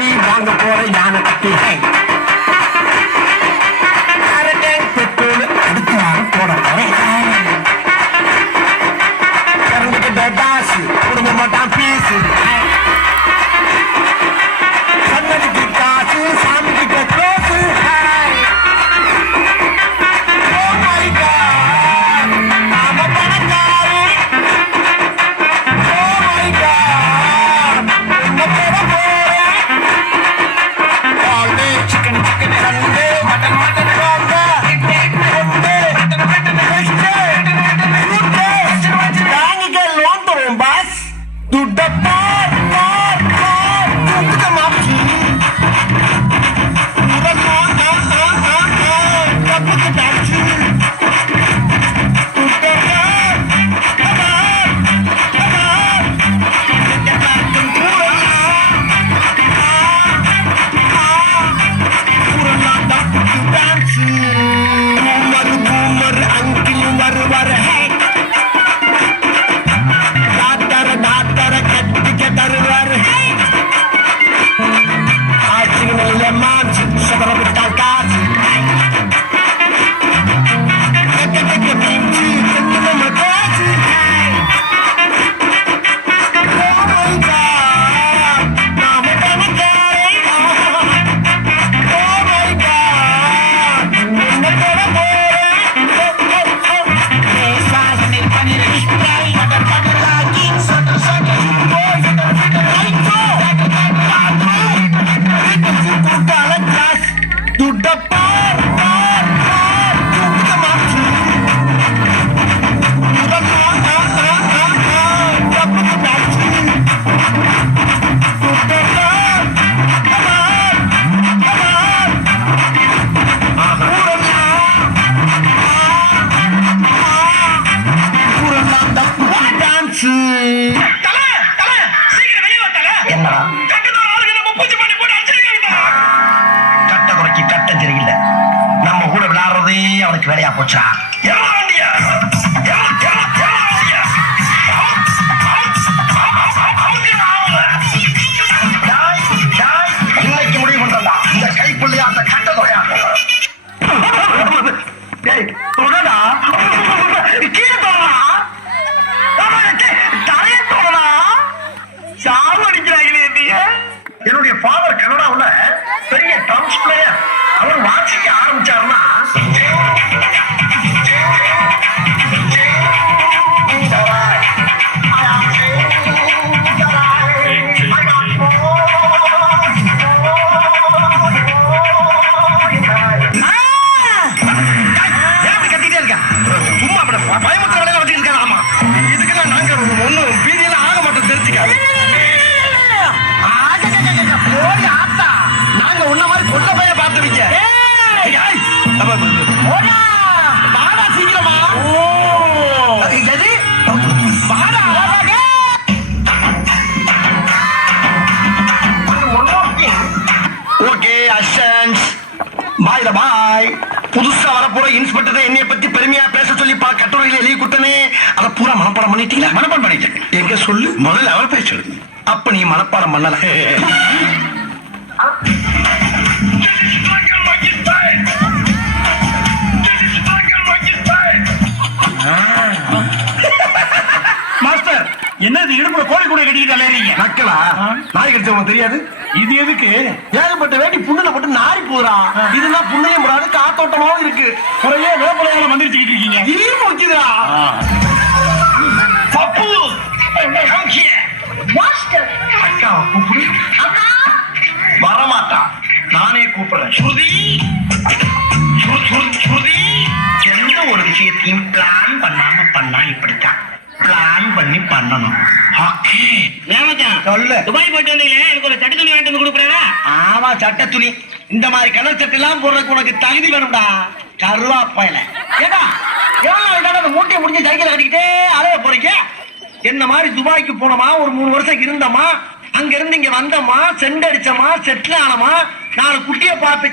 நீ வாங்க போற யானை கட்டி பெட்ரோல் அடுத்த வாரம் போட போறேன். இறந்துகிட்ட காசு குடும்ப மாட்டான் பீசு சன்னதிக்கு காசு சாமி கிட்ட க்ளோஸு. நாம பணக்காரு. Oh my God. என்ன போட போறேன். ஆல்டே chicken chicken Sunday mutton mutton வாங்க லோன் தருவோம் பாஸ். துட்ட பார் பார் பார் துட்ட மாப்சி கப்புக்கு டாக்ஸி துட்ட பார் கமார் கமார் புறநாட்டா புட்டு டான்ஸ் பூமர் பூமர் அங்கியும் வருவார். டாக்டர கட்டிக்க தருவார். ஆட்சிக்கு நல்ல மாச்சு சபர விட்டால் காசு நம்ம காசு. நாம பணக்காரே. Oh my God. என்ன போட போறேன். துட்ட பார் பார் பார் துட்ட மாப்சி கப்புக்கு டாக்ஸி துட்ட பார் கமார் கமார் பூரல்லாம் தப்பு டான்ஸு. என்னடா கட்ட குறைக்கு கட்ட சரியில்லை. நம்ம கூட விளையாடுறதே அவனுக்கு வேலையா போச்சா. இன்னைக்கு முடிவு பண்றா இந்த கைப்பிள்ளையா அந்த கட்ட குறையா கீழே தோணா தலையை தோணா சாவு அடிக்கிறாங்களே. என்னுடைய ஃபாதர் கனடாவுல பெரிய ட்ரம்ஸ் பிளேயர். அவர் வாசிக்க ஆரம்பிச்சாருன்னா கத்திட்டே இருக்கா சும்மா பயமுற்ற வேலையில வச்சுட்டு இருக்காங்க. ஆமா இதுக்கெல்லாம் நாங்க ஒன்னும் பீதியெல்லாம் ஆக மாட்டோம் தெரிஞ்சுக்காது. நாங்க உன்ன மாதிரி கொள்ள பைய பார்த்துருக்கீங்க. சீக்கிரமா எது ஓகே அஷன்ஸ் பாய் த பாய். புதுசா வரப்போற இன்ஸ்பெக்டர் என்னைய பத்தி பெருமையா பேச சொல்லி கட்டுரையில எழுதி கொடுத்தனே அதை பூரா மனப்பாடம் பண்ணிட்டீங்களா? மனப்பாடம் பண்ணிட்டேன். எங்க சொல்லு முதல்ல அவர் பேச சொல்லு. அப்ப நீ மனப்பாடம் பண்ணல. மாஸ்டர் என்னது இடுப்புல கோழி கூட கட்டிக்கிட்டு அலையறீங்க? நக்கலா நாய் கடிச்சவங்க தெரியாது. இது எதுக்கு? ஏகப்பட்ட வேட்டி புண்ணுல போட்டு நாரி போறா. இதுதான் புண்ணையும் போடாது காத்தோட்டமாவும் இருக்கு. குறையே வேப்பலையால மந்திரிச்சுக்கிட்டு இருக்கீங்க. ஈ முடிக்குதா பப்பு அக்காவை கூப்பிடு. வரமாட்டா நானே கூப்பிடுறேன். ஸ்ருதி ஸ்ருதி எந்த ஒரு விஷயத்தையும் பிளான் பண்ணாம பண்ணா இப்படித்தான். பிளான் பண்ணி பண்ணணும். சொல்லு. துபாய் போயிட்டு வந்தீங்க, எனக்கு ஒரு சட்ட துணி வாங்கிட்டு வந்து கொடுக்குறா? ஆமா சட்ட துணி. இந்த மாதிரி கலர் சட்டை எல்லாம் போடுறதுக்கு உனக்கு தகுதி வேணும்டா. கருவாப்பையில ஏடா எவ்வளவு மூட்டையை முடிஞ்சு சைக்கிள் கட்டிக்கிட்டே அலைய போறீங்க. என்ன மாதிரி துபாய்க்கு போனோமா, ஒரு 3 வருஷம் இருந்தோமா, அங்க இருந்து இங்க வந்தோமா, செண்டடிச்சோமா, செட்டில் ஆனோமா, 4 குட்டியை பார்த்து